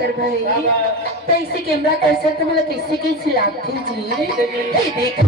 कर भाई कैसे कैमरा कैसे तो मतलब कैसे कैसे लागती जी ये देख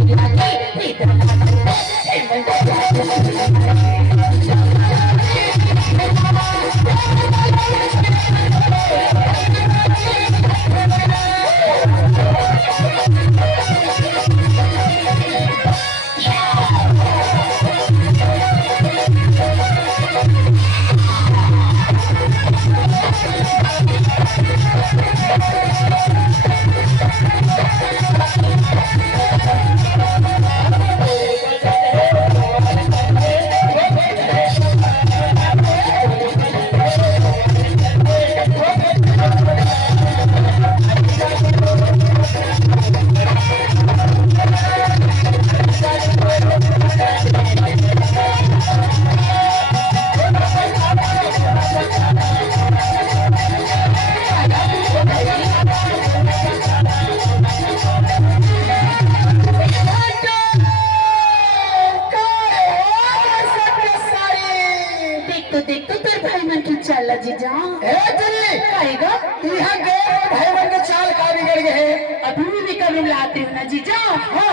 चला जीजा ए चली आएगा यहाँ गए भाई बन के चाल का बिगड़ गए अभी भी निकल लाते हो ना जीजा हाँ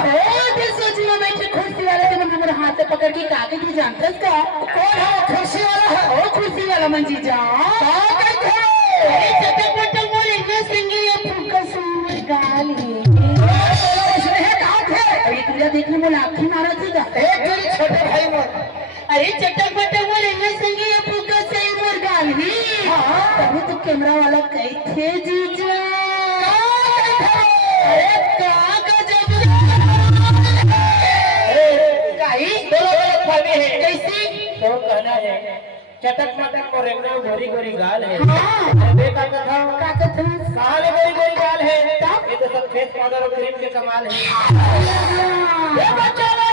सोच में बैठे कुर्सी वाले तो हमारे हाथ से पकड़ के कागज भी जानता का कौन है कुर्सी वाला है ओ कुर्सी वाला मन जीजा चटक पटक बोले ना संगी ये फूका सूर गाली उसने है कहाँ थे अरे तुझे देखने में लाठी मारा थी एक जोड़ी छोटे भाई मोर अरे चटक पटक बोले ना संगी ये फूका सूर गाली तभी तो कैमरा वाला कही थे जीजा अरे कैसी तो कहना है चटक मटक और रेंगना गोरी गोरी गाल है हाँ देखा कथा क्या कहते हैं कहाँ ले गोरी गोरी गाल है ये तो सब फेस पाउडर और क्रीम के कमाल है ये बच्चा